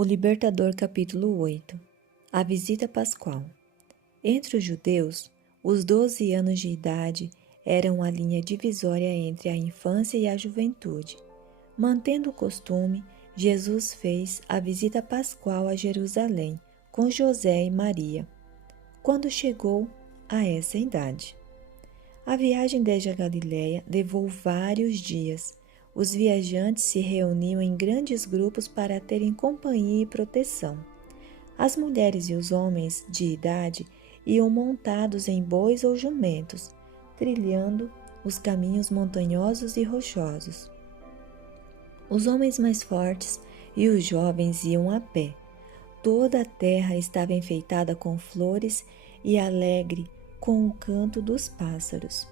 O Libertador, capítulo 8. A visita pascual. Entre os judeus, os 12 anos de idade eram a linha divisória entre a infância e a juventude. Mantendo o costume, Jesus fez a visita pascual a Jerusalém com José e Maria, quando chegou a essa idade. A viagem desde a Galiléia levou vários dias. Os viajantes se reuniam em grandes grupos para terem companhia e proteção. As mulheres e os homens de idade iam montados em bois ou jumentos, trilhando os caminhos montanhosos e rochosos. Os homens mais fortes e os jovens iam a pé. Toda a terra estava enfeitada com flores e alegre com o canto dos pássaros.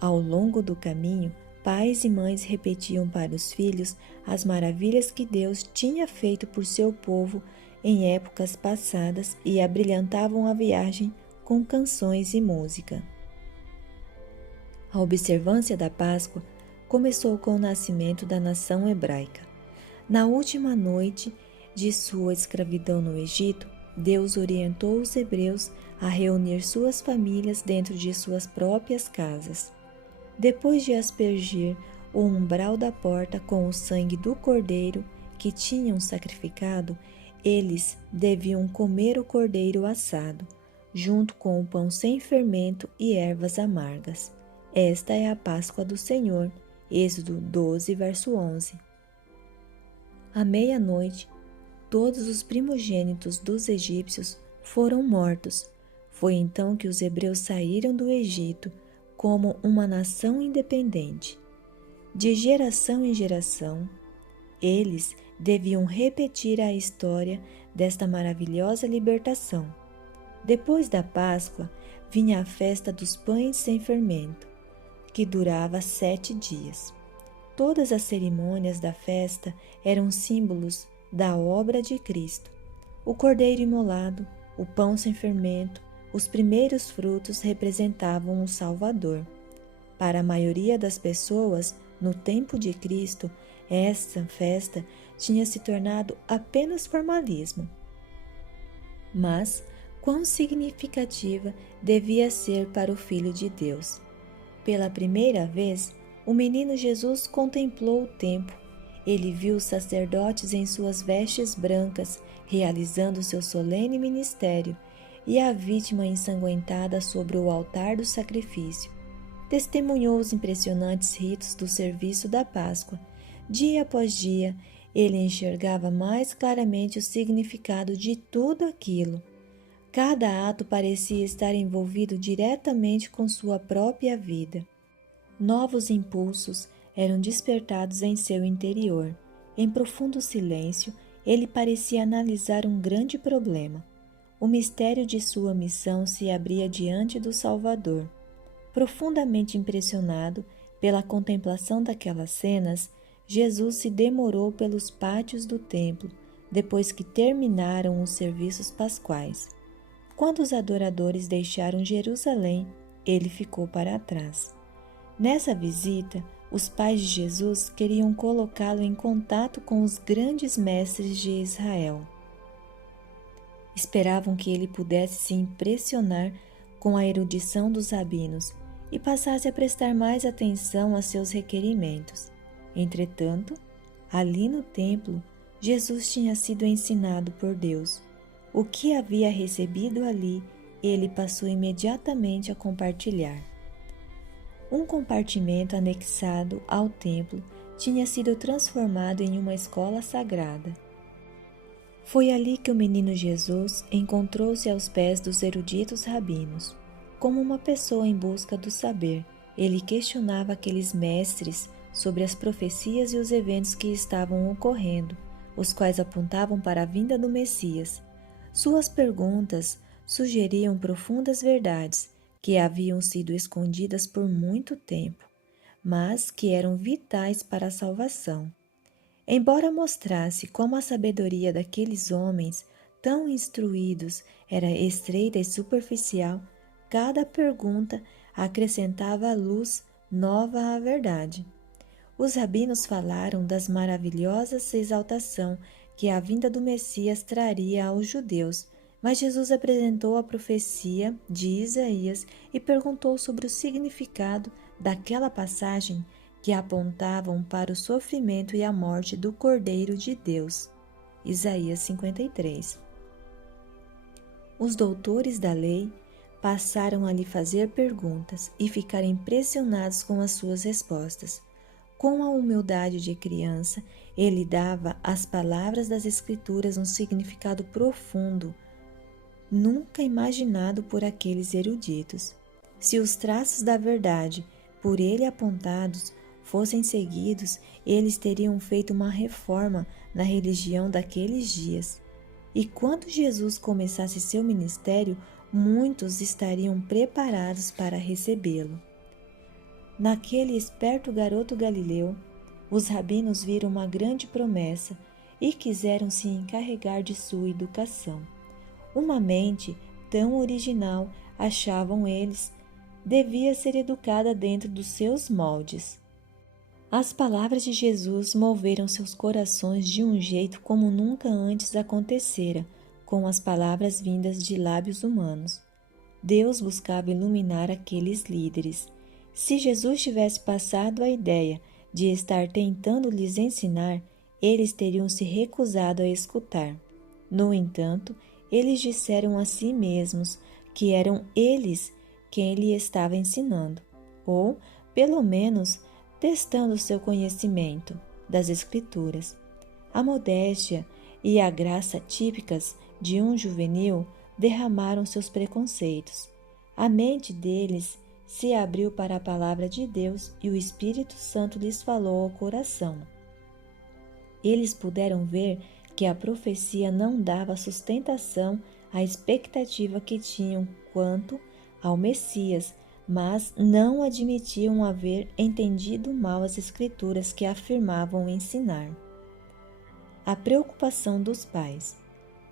Ao longo do caminho, pais e mães repetiam para os filhos as maravilhas que Deus tinha feito por seu povo em épocas passadas e abrilhantavam a viagem com canções e música. A observância da Páscoa começou com o nascimento da nação hebraica. Na última noite de sua escravidão no Egito, Deus orientou os hebreus a reunir suas famílias dentro de suas próprias casas. Depois de aspergir o umbral da porta com o sangue do cordeiro que tinham sacrificado, eles deviam comer o cordeiro assado, junto com o pão sem fermento e ervas amargas. Esta é a Páscoa do Senhor. Êxodo 12, verso 11. À meia-noite, todos os primogênitos dos egípcios foram mortos. Foi então que os hebreus saíram do Egito como uma nação independente. De geração em geração, eles deviam repetir a história desta maravilhosa libertação. Depois da Páscoa, vinha a festa dos pães sem fermento, que durava 7 dias. Todas as cerimônias da festa eram símbolos da obra de Cristo. O cordeiro imolado, o pão sem fermento, os primeiros frutos representavam o Salvador. Para a maioria das pessoas, no tempo de Cristo, esta festa tinha se tornado apenas formalismo. Mas quão significativa devia ser para o Filho de Deus! Pela primeira vez, o menino Jesus contemplou o templo. Ele viu os sacerdotes em suas vestes brancas, realizando seu solene ministério, e a vítima ensanguentada sobre o altar do sacrifício. Testemunhou os impressionantes ritos do serviço da Páscoa. Dia após dia, ele enxergava mais claramente o significado de tudo aquilo. Cada ato parecia estar envolvido diretamente com sua própria vida. Novos impulsos eram despertados em seu interior. Em profundo silêncio, ele parecia analisar um grande problema. O mistério de sua missão se abria diante do Salvador. Profundamente impressionado pela contemplação daquelas cenas, Jesus se demorou pelos pátios do templo, depois que terminaram os serviços pascuais. Quando os adoradores deixaram Jerusalém, ele ficou para trás. Nessa visita, os pais de Jesus queriam colocá-lo em contato com os grandes mestres de Israel. Esperavam que ele pudesse se impressionar com a erudição dos rabinos e passasse a prestar mais atenção a seus requerimentos. Entretanto, ali no templo, Jesus tinha sido ensinado por Deus. O que havia recebido ali, ele passou imediatamente a compartilhar. Um compartimento anexado ao templo tinha sido transformado em uma escola sagrada. Foi ali que o menino Jesus encontrou-se aos pés dos eruditos rabinos. Como uma pessoa em busca do saber, ele questionava aqueles mestres sobre as profecias e os eventos que estavam ocorrendo, os quais apontavam para a vinda do Messias. Suas perguntas sugeriam profundas verdades que haviam sido escondidas por muito tempo, mas que eram vitais para a salvação. Embora mostrasse como a sabedoria daqueles homens tão instruídos era estreita e superficial, cada pergunta acrescentava luz nova à verdade. Os rabinos falaram das maravilhosas exaltação que a vinda do Messias traria aos judeus, mas Jesus apresentou a profecia de Isaías e perguntou sobre o significado daquela passagem que apontavam para o sofrimento e a morte do Cordeiro de Deus. Isaías 53. Os doutores da lei passaram a lhe fazer perguntas e ficaram impressionados com as suas respostas. Com a humildade de criança, ele dava às palavras das Escrituras um significado profundo, nunca imaginado por aqueles eruditos. Se os traços da verdade, por ele apontados, fossem seguidos, eles teriam feito uma reforma na religião daqueles dias. E quando Jesus começasse seu ministério, muitos estariam preparados para recebê-lo. Naquele esperto garoto galileu, os rabinos viram uma grande promessa e quiseram se encarregar de sua educação. Uma mente tão original, achavam eles, devia ser educada dentro dos seus moldes. As palavras de Jesus moveram seus corações de um jeito como nunca antes acontecera, com as palavras vindas de lábios humanos. Deus buscava iluminar aqueles líderes. Se Jesus tivesse passado a ideia de estar tentando lhes ensinar, eles teriam se recusado a escutar. No entanto, eles disseram a si mesmos que eram eles quem lhe estava ensinando, ou, pelo menos, testando seu conhecimento das Escrituras. A modéstia e a graça típicas de um juvenil derramaram seus preconceitos. A mente deles se abriu para a palavra de Deus e o Espírito Santo lhes falou ao coração. Eles puderam ver que a profecia não dava sustentação à expectativa que tinham quanto ao Messias, mas não admitiam haver entendido mal as Escrituras que afirmavam ensinar. A preocupação dos pais.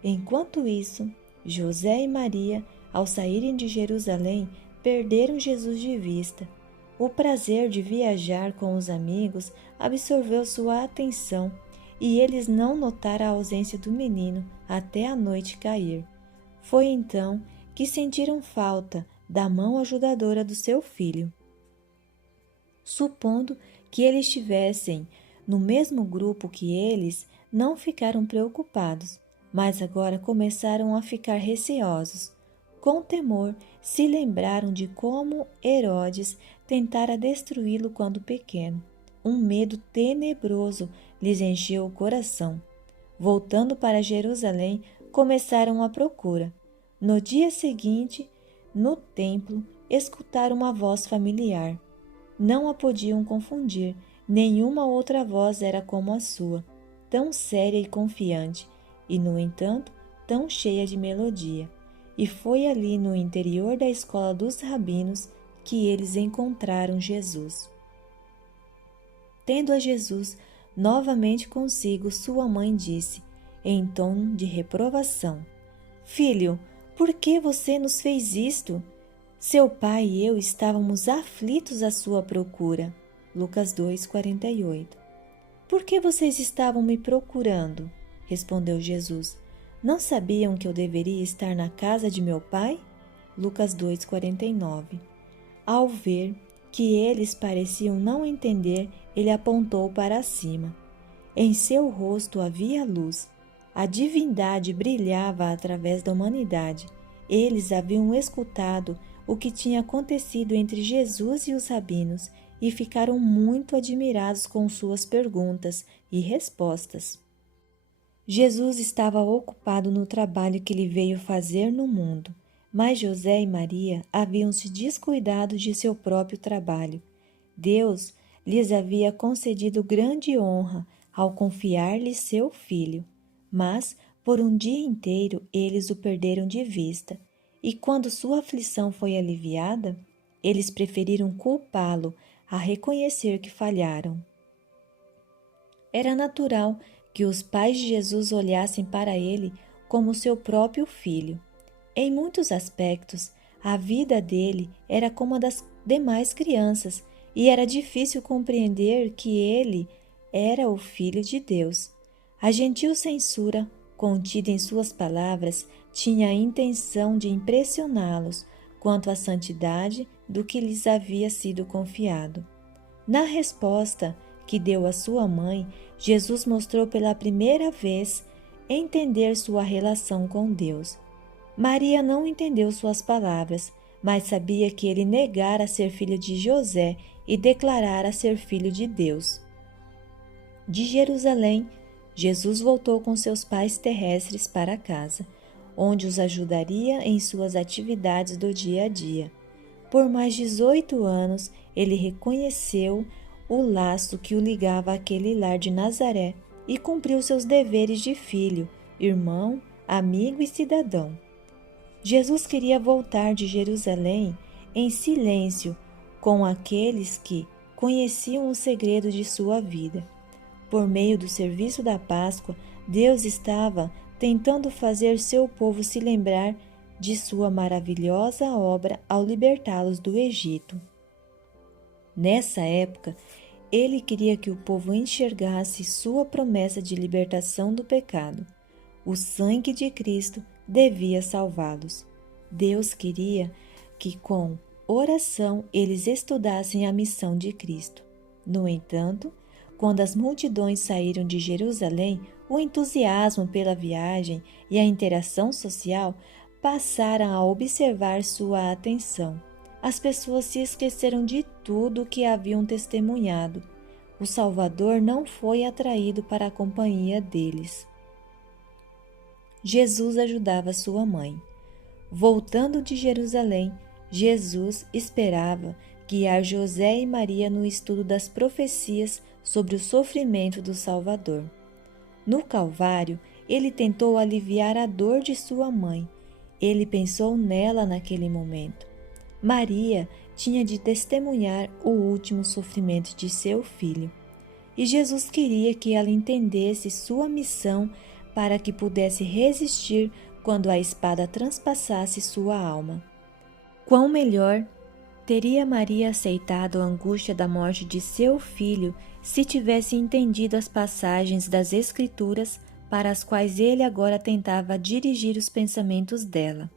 Enquanto isso, José e Maria, ao saírem de Jerusalém, perderam Jesus de vista. O prazer de viajar com os amigos absorveu sua atenção e eles não notaram a ausência do menino até a noite cair. Foi então que sentiram falta da mão ajudadora do seu filho. Supondo que eles estivessem no mesmo grupo que eles, não ficaram preocupados, mas agora começaram a ficar receosos. Com temor, se lembraram de como Herodes tentara destruí-lo quando pequeno. Um medo tenebroso lhes encheu o coração. Voltando para Jerusalém, começaram a procura. No dia seguinte, no templo, escutaram uma voz familiar. Não a podiam confundir, nenhuma outra voz era como a sua, tão séria e confiante, e, no entanto, tão cheia de melodia. E foi ali no interior da escola dos rabinos que eles encontraram Jesus. Tendo a Jesus novamente consigo, sua mãe disse, em tom de reprovação: Filho, por que você nos fez isto? Seu pai e eu estávamos aflitos à sua procura. Lucas 2:48. Por que vocês estavam me procurando? Respondeu Jesus. Não sabiam que eu deveria estar na casa de meu pai? Lucas 2:49. Ao ver que eles pareciam não entender, ele apontou para cima. Em seu rosto havia luz. A divindade brilhava através da humanidade. Eles haviam escutado o que tinha acontecido entre Jesus e os rabinos e ficaram muito admirados com suas perguntas e respostas. Jesus estava ocupado no trabalho que ele veio fazer no mundo, mas José e Maria haviam se descuidado de seu próprio trabalho. Deus lhes havia concedido grande honra ao confiar-lhes seu filho, mas por um dia inteiro eles o perderam de vista, e quando sua aflição foi aliviada, eles preferiram culpá-lo a reconhecer que falharam. Era natural que os pais de Jesus olhassem para ele como seu próprio filho. Em muitos aspectos, a vida dele era como a das demais crianças e era difícil compreender que ele era o Filho de Deus. A gentil censura contida em suas palavras tinha a intenção de impressioná-los quanto à santidade do que lhes havia sido confiado. Na resposta que deu à sua mãe, Jesus mostrou pela primeira vez entender sua relação com Deus. Maria não entendeu suas palavras, mas sabia que ele negara ser filho de José e declarara ser filho de Deus. De Jerusalém, Jesus voltou com seus pais terrestres para casa, onde os ajudaria em suas atividades do dia a dia. Por mais 18 anos, ele reconheceu o laço que o ligava àquele lar de Nazaré e cumpriu seus deveres de filho, irmão, amigo e cidadão. Jesus queria voltar de Jerusalém em silêncio com aqueles que conheciam o segredo de sua vida. Por meio do serviço da Páscoa, Deus estava tentando fazer seu povo se lembrar de sua maravilhosa obra ao libertá-los do Egito. Nessa época, ele queria que o povo enxergasse sua promessa de libertação do pecado. O sangue de Cristo devia salvá-los. Deus queria que, com oração, eles estudassem a missão de Cristo. No entanto, quando as multidões saíram de Jerusalém, o entusiasmo pela viagem e a interação social passaram a observar sua atenção. As pessoas se esqueceram de tudo o que haviam testemunhado. O Salvador não foi atraído para a companhia deles. Jesus ajudava sua mãe. Voltando de Jerusalém, Jesus esperava guiar José e Maria no estudo das profecias sobre o sofrimento do Salvador. No Calvário, ele tentou aliviar a dor de sua mãe. Ele pensou nela naquele momento. Maria tinha de testemunhar o último sofrimento de seu filho. E Jesus queria que ela entendesse sua missão para que pudesse resistir quando a espada transpassasse sua alma. Quão melhor teria Maria aceitado a angústia da morte de seu filho se tivesse entendido as passagens das Escrituras para as quais ele agora tentava dirigir os pensamentos dela.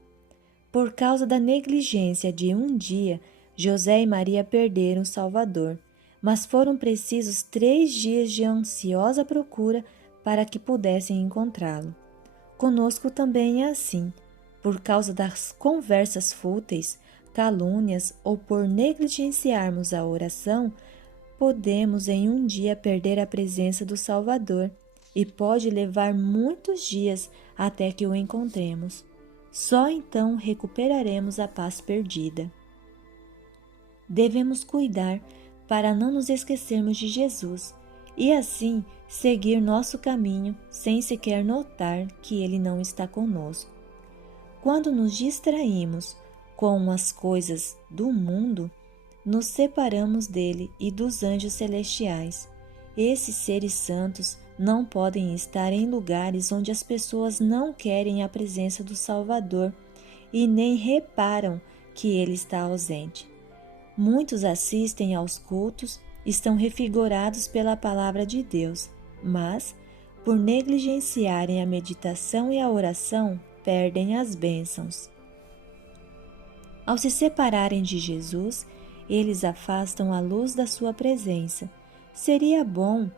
Por causa da negligência de um dia, José e Maria perderam o Salvador, mas foram precisos 3 dias de ansiosa procura para que pudessem encontrá-lo. Conosco também é assim. Por causa das conversas fúteis, calúnias ou por negligenciarmos a oração, podemos em um dia perder a presença do Salvador e pode levar muitos dias até que o encontremos. Só então recuperaremos a paz perdida. Devemos cuidar para não nos esquecermos de Jesus e assim seguir nosso caminho sem sequer notar que Ele não está conosco. Quando nos distraímos com as coisas do mundo, nos separamos dele e dos anjos celestiais. Esses seres santos não podem estar em lugares onde as pessoas não querem a presença do Salvador e nem reparam que ele está ausente. Muitos assistem aos cultos, estão revigorados pela palavra de Deus, mas, por negligenciarem a meditação e a oração, perdem as bênçãos. Ao se separarem de Jesus, eles afastam a luz da sua presença. Seria bom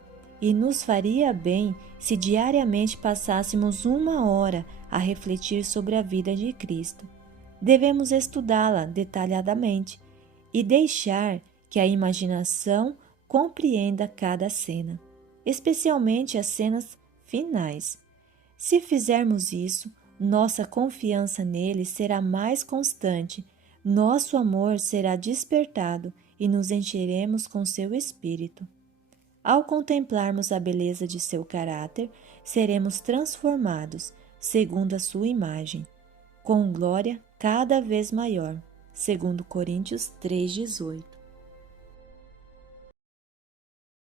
e nos faria bem se diariamente passássemos 1 hora a refletir sobre a vida de Cristo. Devemos estudá-la detalhadamente e deixar que a imaginação compreenda cada cena, especialmente as cenas finais. Se fizermos isso, nossa confiança nele será mais constante, nosso amor será despertado e nos encheremos com seu espírito. Ao contemplarmos a beleza de seu caráter, seremos transformados segundo a sua imagem, com glória cada vez maior, segundo Coríntios 3:18.